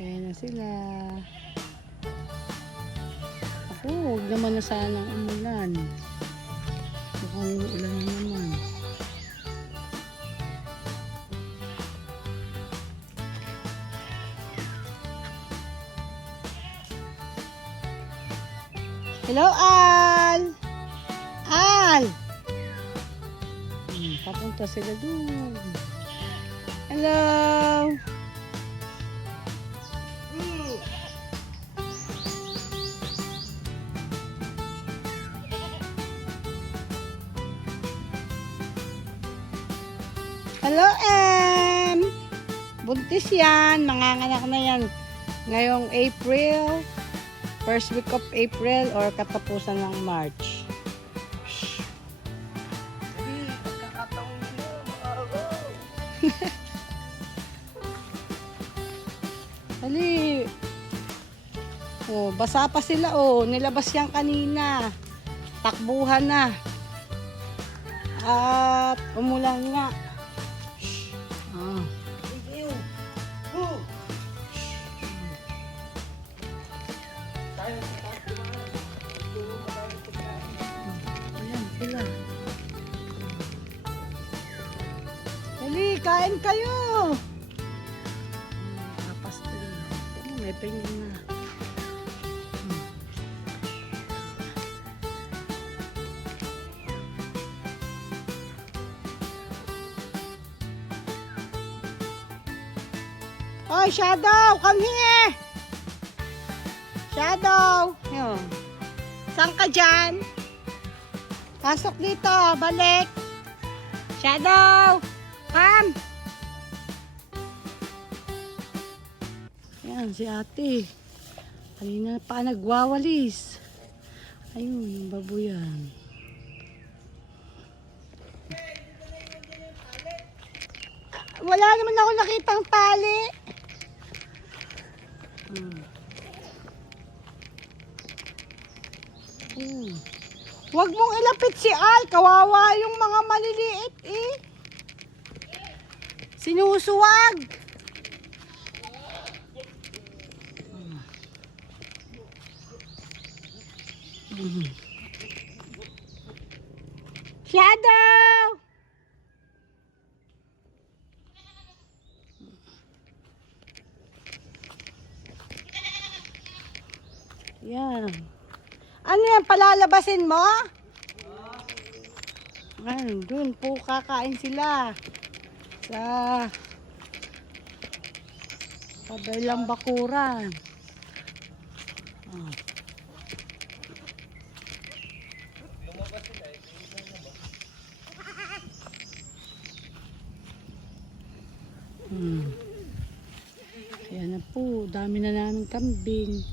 Ayan na sila. Ako, huwag naman na sanang umulan. Mukhang uulan na naman. Hello, Al! Al! Papunta sila doon. Hello! Hello, Em! Buntis yan. Manganganak na yan. Ngayong April. First week of April or katapusan ng March. Dali. Oh, basa pa sila oh. Nilabas yan kanina. Takbuhan na. At umulan nga. Ah. Ayan sila. Dali, kain kayo. Kapastel. May pingin na. Oh, Shadow, come here. Shadow. Yun. Saan ka dyan? Pasok dito, balik. Shadow, come. Yan, si ate. Kanina pa nagwawalis. Ayun, babuyan. Wala naman ako nakitang tali. Huwag mong ilapit si Al. Kawawa yung mga maliliit eh. Sinusuwag. Shadow! Yan. Ano yan? Palalabasin mo? Ayun, dun po kakain sila. Sa kabilang bakuran. Oh. Ayan na po. Dami na namin kambing.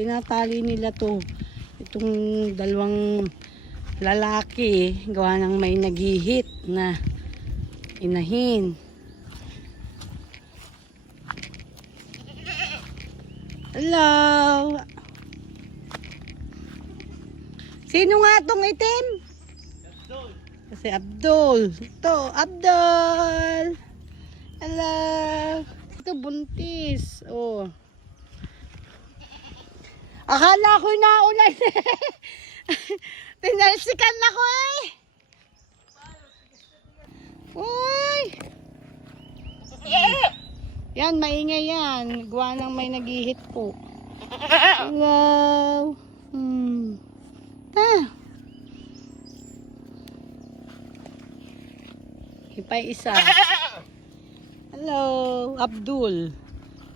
Tinatali nila itong dalawang lalaki gawa ng may naghihit na inahin. Hello. Sino nga tong itim? Abdul. Kasi Abdul. Ito, Abdul. Hello. Ito buntis. Oh. Akala ko naulan. Tinalsikan ako eh. Uy. Yan, maingay yan. Gawa ng may naghihit po. Hello. Ipay isa. Hello, Abdul.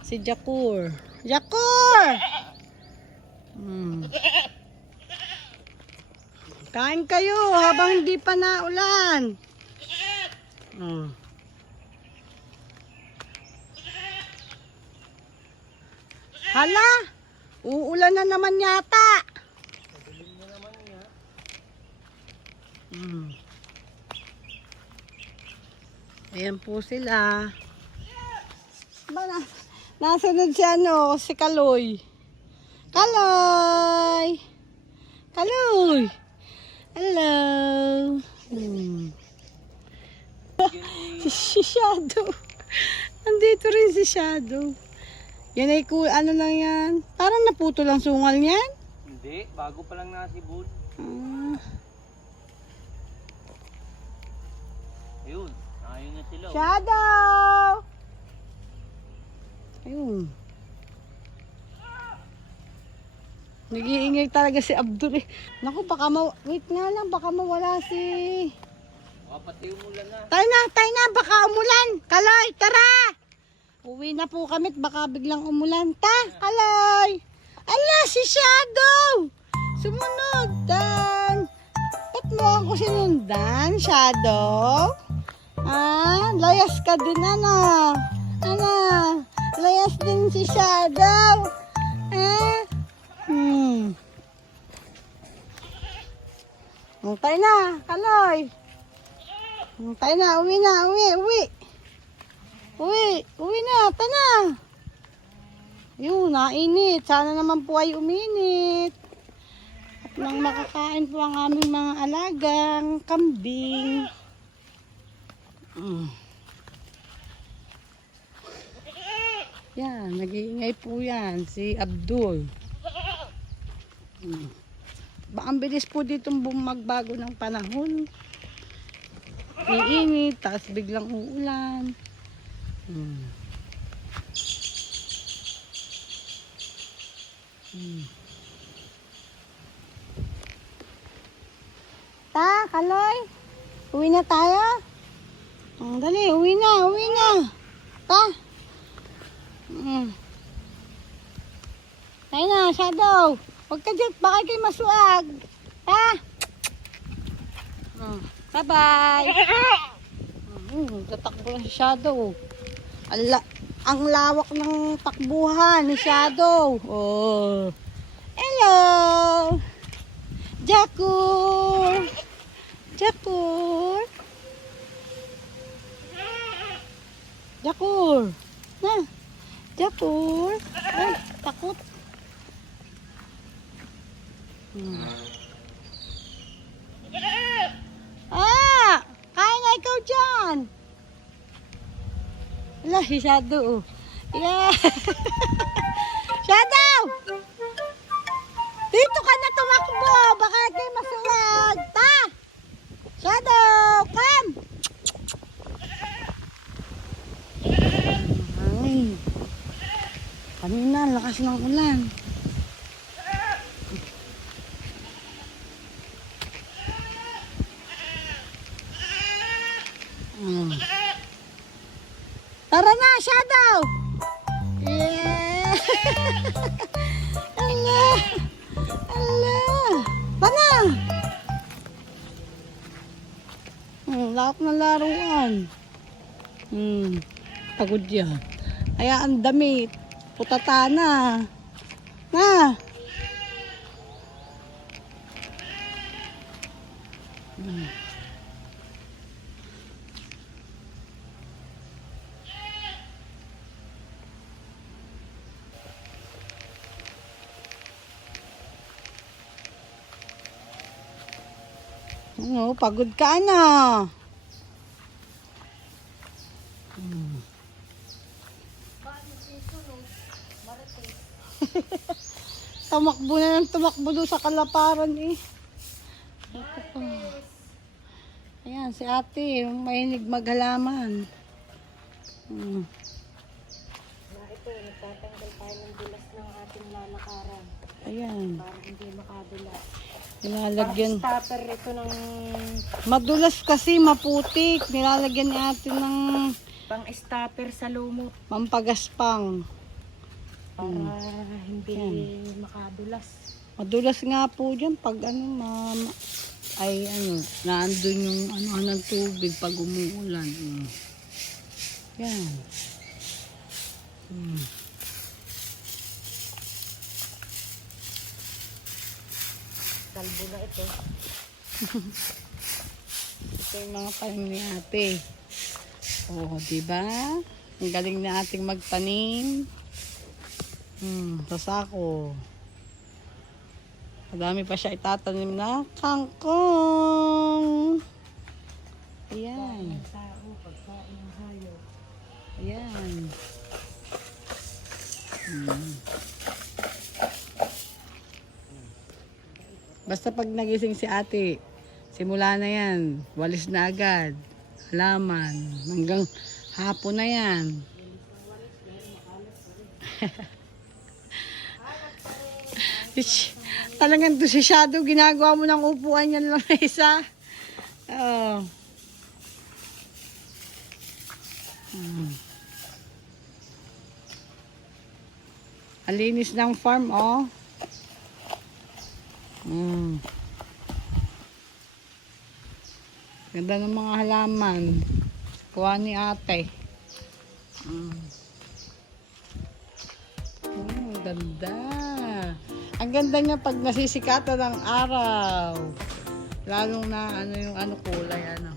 Si Jakur. Jakur! Kain kayo habang hindi pa naulan. Hala, Uulan na naman yata. Madilim na naman niya. Ayan po sila. Nasunod si si Kaloy. Kaloy! Kaloy! Hello! Si Shadow. Andito rin si Shadow. Yan ay ano lang yan. Parang naputo lang sungal niyan. Hindi, bago pa lang nasibol. Ayun, ayun na sila. Shadow! Ayun. Nag-iingay talaga si Abdul eh. Naku, baka wait nga lang, baka mawala si... Pati umulan na. Tayo na, baka umulan. Kaloy, tara! Uwi na po kami, baka biglang umulan. Kaloy! Ala, si Shadow! Sumunod, Dan! Ba't mo ako sinundan, Shadow? Layas ka din, ano? Ano? Layas din si Shadow. Tayo na, Kaloy. Tayo na, uwi na, uwi. Uwi na, tayo na. Yun, nainit. Sana naman po ay uminit. At nang makakain po ang aming mga alagang kambing. Yan, nag-iingay po yan, si Abdul. Ang bilis po ditong magbago ng panahon. Iinit, tapos biglang uulan. Kaloy, uwi na tayo? Dali, uwi na. Tayo na, Shadow. Huwag ka dyan, baka kayo masuag. Bye-bye. Tatakbo na si Shadow. Ang lawak ng takbuhan ni Shadow. Oh. Hello. Jakur. Na. Jakur. Ay, takot. Kaya nga ikaw dyan. Wala, si Shadow. Yeah. Shadow! Dito ka na tumakbo. Baka kayo masulag. Shadow, come! Ay. Kanina, lakas ng ulan. Tara na, Shadow! Yeah! Ala! Tara! Lahat na laruan. Pagod yan. Kaya ang damit. Putata na. Pagod ka na. Tumakbo na ng tumakbo doon sa kalaparan eh. Ayan, si ate, mahilig maghalaman. Ito, nagtatanggal tayo ng dulas ng ating lalakaran. Ayan. Para hindi makadulas. Nilalagyan. Stopper ito ng Madulas kasi, maputik. Nilalagyan ni ate ng pang-stopper sa lumot. pampagaspang. Para hindi makadulas. Madulas nga po dyan pag naandun yung ng tubig pag umuulan. Yan. Kalbo na ito. Ito yung mga tanim ni ate. Oh, diba? Ang galing na ating magtanim. Sa sako. Madami pa siya itatanim na kangkong. Ayan. Ang tao, pagkain ng hayop. Ayan. Basta pag nagising si ate, simula na yan. Walis na agad. Halaman. Hanggang hapon na yan. Ish, talagang to si Shadow, ginagawa mo ng upuan yan lang na isa. Oh. Alinis ng farm, oh. Ganda ng mga halaman. Kuha ni ate. Ganda. Ang ganda niya pag nasisikatan ng araw. Lalong na ano yung kulay ano.